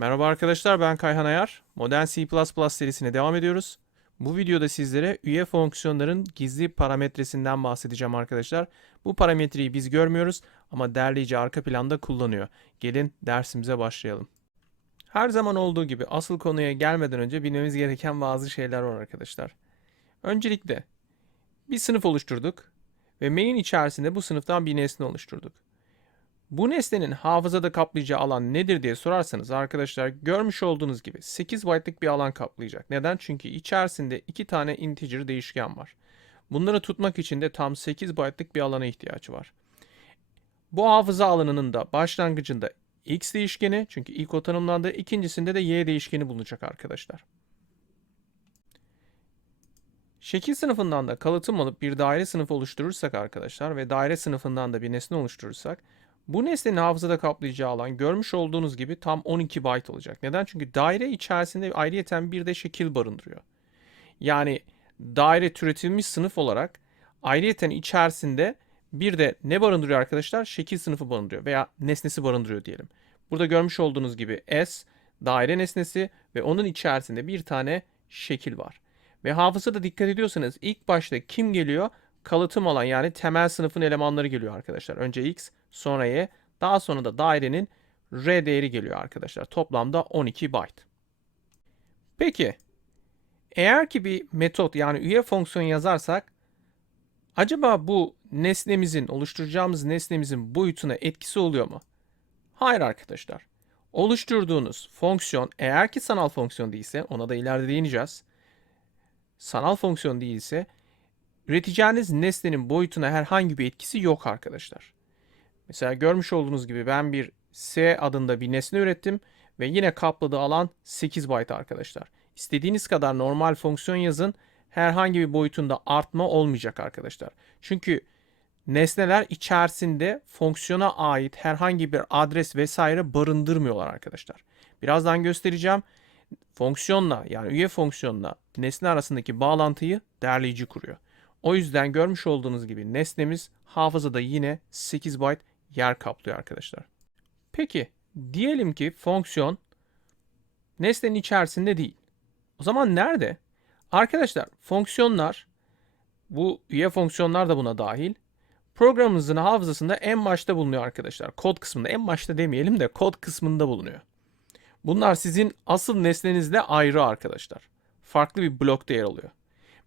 Merhaba arkadaşlar ben Kayhan Ayar. Modern C++ serisine devam ediyoruz. Bu videoda sizlere üye fonksiyonların gizli parametresinden bahsedeceğim arkadaşlar. Bu parametreyi biz görmüyoruz ama derleyici arka planda kullanıyor. Gelin dersimize başlayalım. Her zaman olduğu gibi asıl konuya gelmeden önce bilmemiz gereken bazı şeyler var arkadaşlar. Öncelikle bir sınıf oluşturduk ve main içerisinde bu sınıftan bir nesne oluşturduk. Bu nesnenin hafızada kaplayacağı alan nedir diye sorarsanız arkadaşlar görmüş olduğunuz gibi 8 byte'lık bir alan kaplayacak. Neden? Çünkü içerisinde iki tane integer değişken var. Bunları tutmak için de tam 8 byte'lık bir alana ihtiyacı var. Bu hafıza alanının da başlangıcında x değişkeni çünkü ilk o tanımlandı. ikincisinde de y değişkeni bulunacak arkadaşlar. Şekil sınıfından da kalıtım alıp bir daire sınıfı oluşturursak arkadaşlar ve daire sınıfından da bir nesne oluşturursak bu nesnenin hafızada kaplayacağı alan görmüş olduğunuz gibi tam 12 byte olacak. Neden? Çünkü daire içerisinde ayrıyeten bir de şekil barındırıyor. Yani daire türetilmiş sınıf olarak ayrıyeten içerisinde bir de ne barındırıyor arkadaşlar? Şekil sınıfı barındırıyor veya nesnesi barındırıyor diyelim. Burada görmüş olduğunuz gibi S daire nesnesi ve onun içerisinde bir tane şekil var. Ve hafızada dikkat ediyorsanız ilk başta kim geliyor? Kalıtım alan yani temel sınıfın elemanları geliyor arkadaşlar. Önce X sonra Y daha sonra da dairenin R değeri geliyor arkadaşlar. Toplamda 12 byte. Peki eğer ki bir metot yani üye fonksiyon yazarsak acaba bu nesnemizin oluşturacağımız nesnemizin boyutuna etkisi oluyor mu? Hayır arkadaşlar. Oluşturduğunuz fonksiyon eğer ki sanal fonksiyon değilse ona da ileride değineceğiz. Sanal fonksiyon değilse üreteceğiniz nesnenin boyutuna herhangi bir etkisi yok arkadaşlar. Mesela görmüş olduğunuz gibi ben bir S adında bir nesne ürettim ve yine kapladığı alan 8 byte arkadaşlar. İstediğiniz kadar normal fonksiyon yazın herhangi bir boyutunda artma olmayacak arkadaşlar. Çünkü nesneler içerisinde fonksiyona ait herhangi bir adres vesaire barındırmıyorlar arkadaşlar. Birazdan göstereceğim. Fonksiyonla yani üye fonksiyonla nesne arasındaki bağlantıyı derleyici kuruyor. O yüzden görmüş olduğunuz gibi nesnemiz hafızada yine 8 byte yer kaplıyor arkadaşlar. Peki diyelim ki fonksiyon nesnenin içerisinde değil. O zaman nerede? Arkadaşlar fonksiyonlar bu üye fonksiyonlar da buna dahil. Programımızın hafızasında en başta bulunuyor arkadaşlar. Kod kısmında en başta demeyelim de kod kısmında bulunuyor. Bunlar sizin asıl nesnenizle ayrı arkadaşlar. Farklı bir blokta yer alıyor.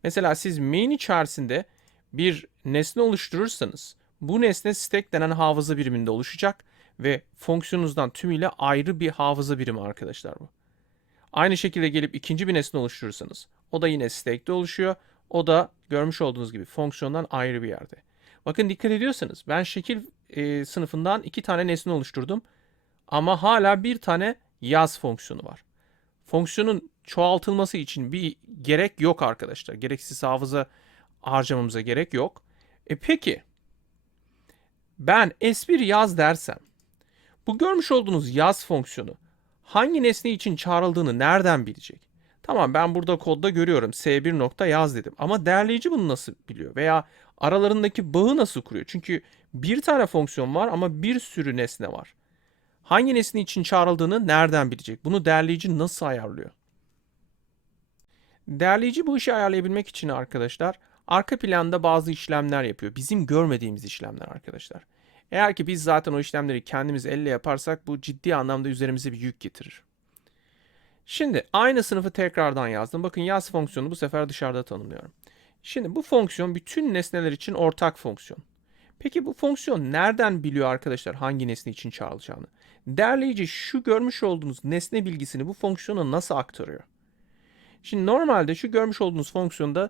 Mesela siz main içerisinde bir nesne oluşturursanız bu nesne stack denen hafıza biriminde oluşacak ve fonksiyonunuzdan tümüyle ayrı bir hafıza birimi arkadaşlar bu. Aynı şekilde gelip ikinci bir nesne oluşturursanız o da yine stack'te oluşuyor. O da görmüş olduğunuz gibi fonksiyondan ayrı bir yerde. Bakın dikkat ediyorsanız ben şekil e, sınıfından iki tane nesne oluşturdum. Ama hala bir tane yaz fonksiyonu var. Fonksiyonun çoğaltılması için bir gerek yok arkadaşlar. Gereksiz hafıza harcamamıza gerek yok. E peki ben S1 yaz dersem bu görmüş olduğunuz yaz fonksiyonu hangi nesne için çağrıldığını nereden bilecek? Tamam ben burada kodda görüyorum S1 nokta yaz dedim ama derleyici bunu nasıl biliyor veya aralarındaki bağı nasıl kuruyor? Çünkü bir tane fonksiyon var ama bir sürü nesne var. Hangi nesne için çağrıldığını nereden bilecek? Bunu derleyici nasıl ayarlıyor? Derleyici bu işi ayarlayabilmek için arkadaşlar arka planda bazı işlemler yapıyor. Bizim görmediğimiz işlemler arkadaşlar. Eğer ki biz zaten o işlemleri kendimiz elle yaparsak bu ciddi anlamda üzerimize bir yük getirir. Şimdi aynı sınıfı tekrardan yazdım. Bakın yaz fonksiyonu bu sefer dışarıda tanımlıyorum. Şimdi bu fonksiyon bütün nesneler için ortak fonksiyon. Peki bu fonksiyon nereden biliyor arkadaşlar hangi nesne için çağrılacağını? Derleyici şu görmüş olduğunuz nesne bilgisini bu fonksiyona nasıl aktarıyor? Şimdi normalde şu görmüş olduğunuz fonksiyonda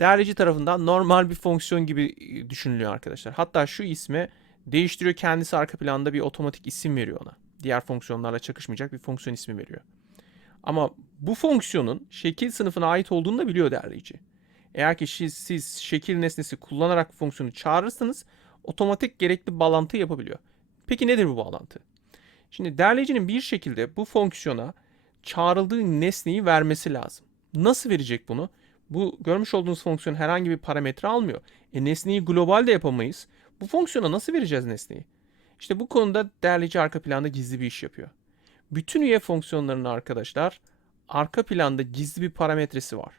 derleyici tarafından normal bir fonksiyon gibi e, düşünülüyor arkadaşlar. Hatta şu isme değiştiriyor kendisi arka planda bir otomatik isim veriyor ona. Diğer fonksiyonlarla çakışmayacak bir fonksiyon ismi veriyor. Ama bu fonksiyonun şekil sınıfına ait olduğunu da biliyor derleyici. Eğer ki siz, siz şekil nesnesi kullanarak fonksiyonu çağırırsanız otomatik gerekli bağlantı yapabiliyor. Peki nedir bu bağlantı? Şimdi derleyicinin bir şekilde bu fonksiyona çağrıldığı nesneyi vermesi lazım. Nasıl verecek bunu? Bu görmüş olduğunuz fonksiyon herhangi bir parametre almıyor. E nesneyi global de yapamayız. Bu fonksiyona nasıl vereceğiz nesneyi? İşte bu konuda derleyici arka planda gizli bir iş yapıyor. Bütün üye fonksiyonlarının arkadaşlar arka planda gizli bir parametresi var.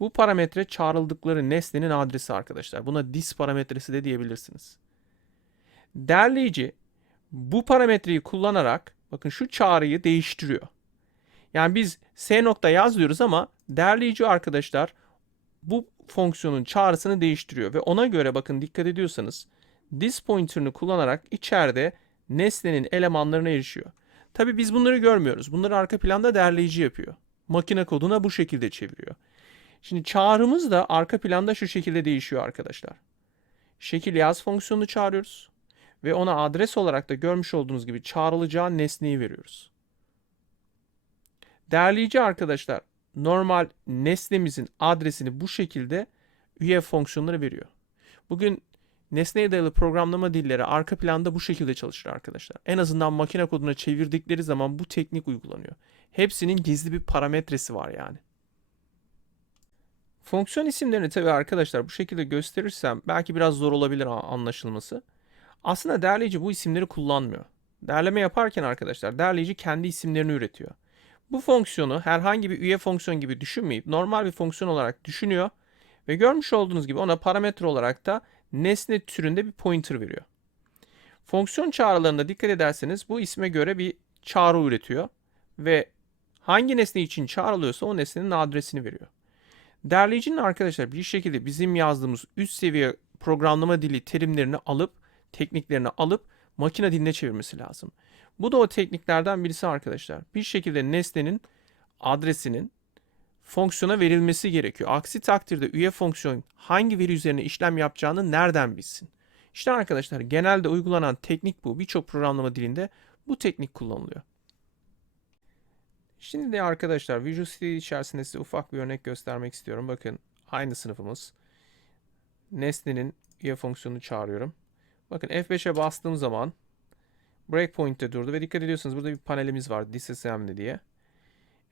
Bu parametre çağrıldıkları nesnenin adresi arkadaşlar. Buna dis parametresi de diyebilirsiniz. Derleyici bu parametreyi kullanarak bakın şu çağrıyı değiştiriyor. Yani biz s nokta yaz ama derleyici arkadaşlar bu fonksiyonun çağrısını değiştiriyor ve ona göre bakın dikkat ediyorsanız this pointer'ını kullanarak içeride nesnenin elemanlarına erişiyor. Tabi biz bunları görmüyoruz. Bunları arka planda derleyici yapıyor. Makine koduna bu şekilde çeviriyor. Şimdi çağrımız da arka planda şu şekilde değişiyor arkadaşlar. Şekil yaz fonksiyonunu çağırıyoruz ve ona adres olarak da görmüş olduğunuz gibi çağrılacağı nesneyi veriyoruz. Derleyici arkadaşlar normal nesnemizin adresini bu şekilde üye fonksiyonları veriyor. Bugün nesneye dayalı programlama dilleri arka planda bu şekilde çalışır arkadaşlar. En azından makine koduna çevirdikleri zaman bu teknik uygulanıyor. Hepsinin gizli bir parametresi var yani. Fonksiyon isimlerini tabii arkadaşlar bu şekilde gösterirsem belki biraz zor olabilir anlaşılması. Aslında derleyici bu isimleri kullanmıyor. Derleme yaparken arkadaşlar derleyici kendi isimlerini üretiyor. Bu fonksiyonu herhangi bir üye fonksiyon gibi düşünmeyip normal bir fonksiyon olarak düşünüyor ve görmüş olduğunuz gibi ona parametre olarak da nesne türünde bir pointer veriyor. Fonksiyon çağrılarında dikkat ederseniz bu isme göre bir çağrı üretiyor ve hangi nesne için çağrılıyorsa o nesnenin adresini veriyor. Derleyicinin arkadaşlar bir şekilde bizim yazdığımız üst seviye programlama dili terimlerini alıp tekniklerini alıp makine diline çevirmesi lazım. Bu da o tekniklerden birisi arkadaşlar. Bir şekilde nesnenin adresinin fonksiyona verilmesi gerekiyor. Aksi takdirde üye fonksiyon hangi veri üzerine işlem yapacağını nereden bilsin? İşte arkadaşlar genelde uygulanan teknik bu. Birçok programlama dilinde bu teknik kullanılıyor. Şimdi de arkadaşlar Visual Studio içerisinde size ufak bir örnek göstermek istiyorum. Bakın aynı sınıfımız. Nesnenin üye fonksiyonunu çağırıyorum. Bakın F5'e bastığım zaman breakpoint'te durdu ve dikkat ediyorsunuz burada bir panelimiz var disassembly diye.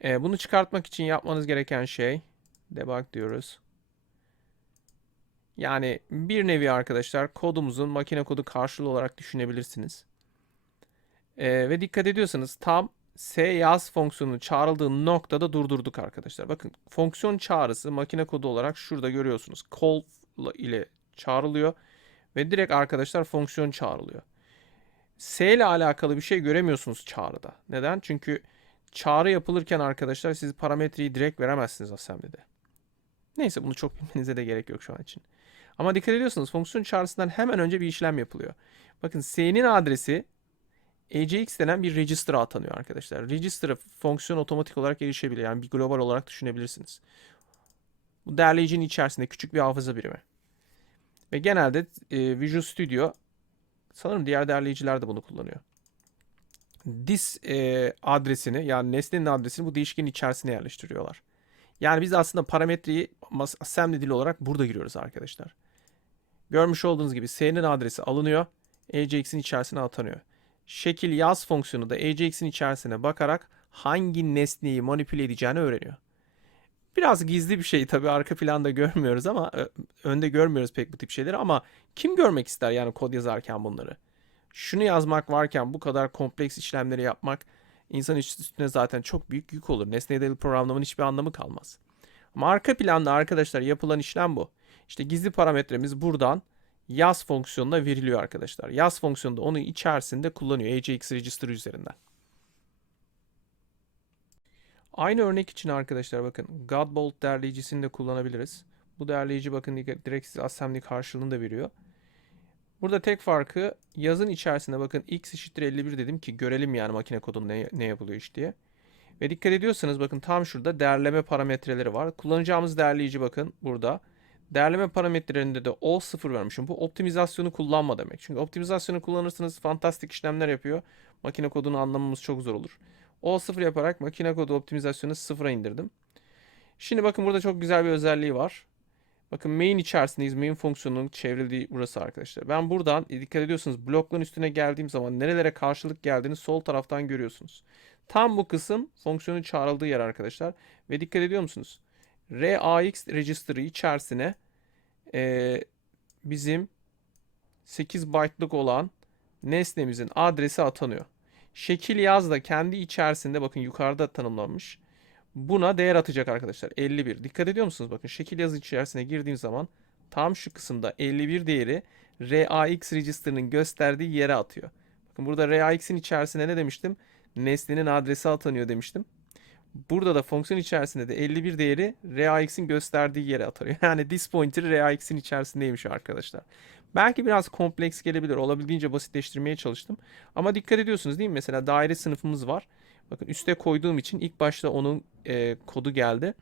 Ee, bunu çıkartmak için yapmanız gereken şey debug diyoruz. Yani bir nevi arkadaşlar kodumuzun makine kodu karşılığı olarak düşünebilirsiniz. Ee, ve dikkat ediyorsanız tam S yaz fonksiyonu çağrıldığı noktada durdurduk arkadaşlar. Bakın fonksiyon çağrısı makine kodu olarak şurada görüyorsunuz. Call ile çağrılıyor ve direkt arkadaşlar fonksiyon çağrılıyor. S ile alakalı bir şey göremiyorsunuz çağrıda. Neden? Çünkü çağrı yapılırken arkadaşlar siz parametreyi direkt veremezsiniz assembly'de. Neyse bunu çok bilmenize de gerek yok şu an için. Ama dikkat ediyorsunuz fonksiyon çağrısından hemen önce bir işlem yapılıyor. Bakın S'nin adresi AJX denen bir register'a atanıyor arkadaşlar. Register'a fonksiyon otomatik olarak erişebiliyor. Yani bir global olarak düşünebilirsiniz. Bu derleyicinin içerisinde küçük bir hafıza birimi. Ve genelde e, Visual Studio sanırım diğer derleyiciler de bunu kullanıyor. This e, adresini yani nesnenin adresini bu değişkenin içerisine yerleştiriyorlar. Yani biz aslında parametreyi assembly dili olarak burada giriyoruz arkadaşlar. Görmüş olduğunuz gibi S'nin adresi alınıyor. AJAX'in içerisine atanıyor. Şekil yaz fonksiyonu da AJAX'in içerisine bakarak hangi nesneyi manipüle edeceğini öğreniyor. Biraz gizli bir şey tabii arka planda görmüyoruz ama önde görmüyoruz pek bu tip şeyleri ama kim görmek ister yani kod yazarken bunları? Şunu yazmak varken bu kadar kompleks işlemleri yapmak insan üstüne zaten çok büyük yük olur. Nesneye dayalı programlamanın hiçbir anlamı kalmaz. Ama arka planda arkadaşlar yapılan işlem bu. İşte gizli parametremiz buradan yaz fonksiyonuna veriliyor arkadaşlar. Yaz fonksiyonunda onu içerisinde kullanıyor AJX register üzerinden. Aynı örnek için arkadaşlar bakın Godbolt derleyicisini de kullanabiliriz. Bu derleyici bakın direkt size assembly karşılığını da veriyor. Burada tek farkı yazın içerisinde bakın x eşittir 51 dedim ki görelim yani makine kodun ne, ne yapılıyor iş diye. Ve dikkat ediyorsanız bakın tam şurada derleme parametreleri var. Kullanacağımız derleyici bakın burada. Derleme parametrelerinde de all 0 vermişim. Bu optimizasyonu kullanma demek. Çünkü optimizasyonu kullanırsanız fantastik işlemler yapıyor. Makine kodunu anlamamız çok zor olur. O 0 yaparak makine kodu optimizasyonu sıfıra indirdim. Şimdi bakın burada çok güzel bir özelliği var. Bakın main içerisindeyiz. Main fonksiyonunun çevrildiği burası arkadaşlar. Ben buradan e, dikkat ediyorsunuz blokların üstüne geldiğim zaman nerelere karşılık geldiğini sol taraftan görüyorsunuz. Tam bu kısım fonksiyonun çağrıldığı yer arkadaşlar. Ve dikkat ediyor musunuz? RAX register'ı içerisine e, bizim 8 byte'lık olan nesnemizin adresi atanıyor. Şekil yaz da kendi içerisinde bakın yukarıda tanımlanmış. Buna değer atacak arkadaşlar. 51. Dikkat ediyor musunuz? Bakın şekil yazı içerisine girdiğim zaman tam şu kısımda 51 değeri RAX register'ının gösterdiği yere atıyor. Bakın burada RAX'in içerisine ne demiştim? Nesnenin adresi atanıyor demiştim. Burada da fonksiyon içerisinde de 51 değeri RAX'in gösterdiği yere atanıyor. Yani this pointer RAX'in içerisindeymiş arkadaşlar. Belki biraz kompleks gelebilir. Olabildiğince basitleştirmeye çalıştım. Ama dikkat ediyorsunuz değil mi? Mesela daire sınıfımız var. Bakın üste koyduğum için ilk başta onun e, kodu geldi.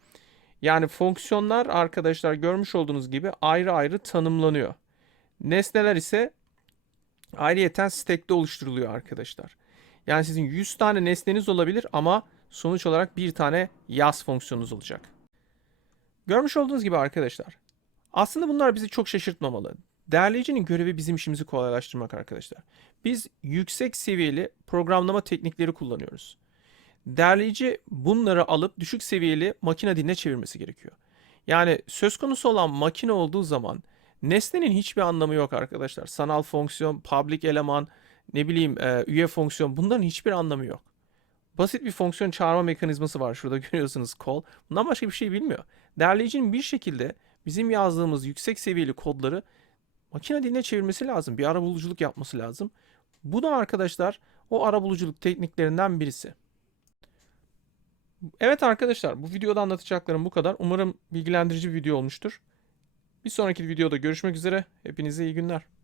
Yani fonksiyonlar arkadaşlar görmüş olduğunuz gibi ayrı ayrı tanımlanıyor. Nesneler ise ayrıyeten stack'te oluşturuluyor arkadaşlar. Yani sizin 100 tane nesneniz olabilir ama sonuç olarak bir tane yaz fonksiyonunuz olacak. Görmüş olduğunuz gibi arkadaşlar. Aslında bunlar bizi çok şaşırtmamalı. Derleyicinin görevi bizim işimizi kolaylaştırmak arkadaşlar. Biz yüksek seviyeli programlama teknikleri kullanıyoruz. Derleyici bunları alıp düşük seviyeli makine diline çevirmesi gerekiyor. Yani söz konusu olan makine olduğu zaman nesnenin hiçbir anlamı yok arkadaşlar. Sanal fonksiyon, public eleman, ne bileyim e, üye fonksiyon bunların hiçbir anlamı yok. Basit bir fonksiyon çağırma mekanizması var. Şurada görüyorsunuz call. Bundan başka bir şey bilmiyor. Derleyicinin bir şekilde bizim yazdığımız yüksek seviyeli kodları makine diline çevirmesi lazım. Bir arabuluculuk yapması lazım. Bu da arkadaşlar o arabuluculuk tekniklerinden birisi. Evet arkadaşlar bu videoda anlatacaklarım bu kadar. Umarım bilgilendirici bir video olmuştur. Bir sonraki videoda görüşmek üzere. Hepinize iyi günler.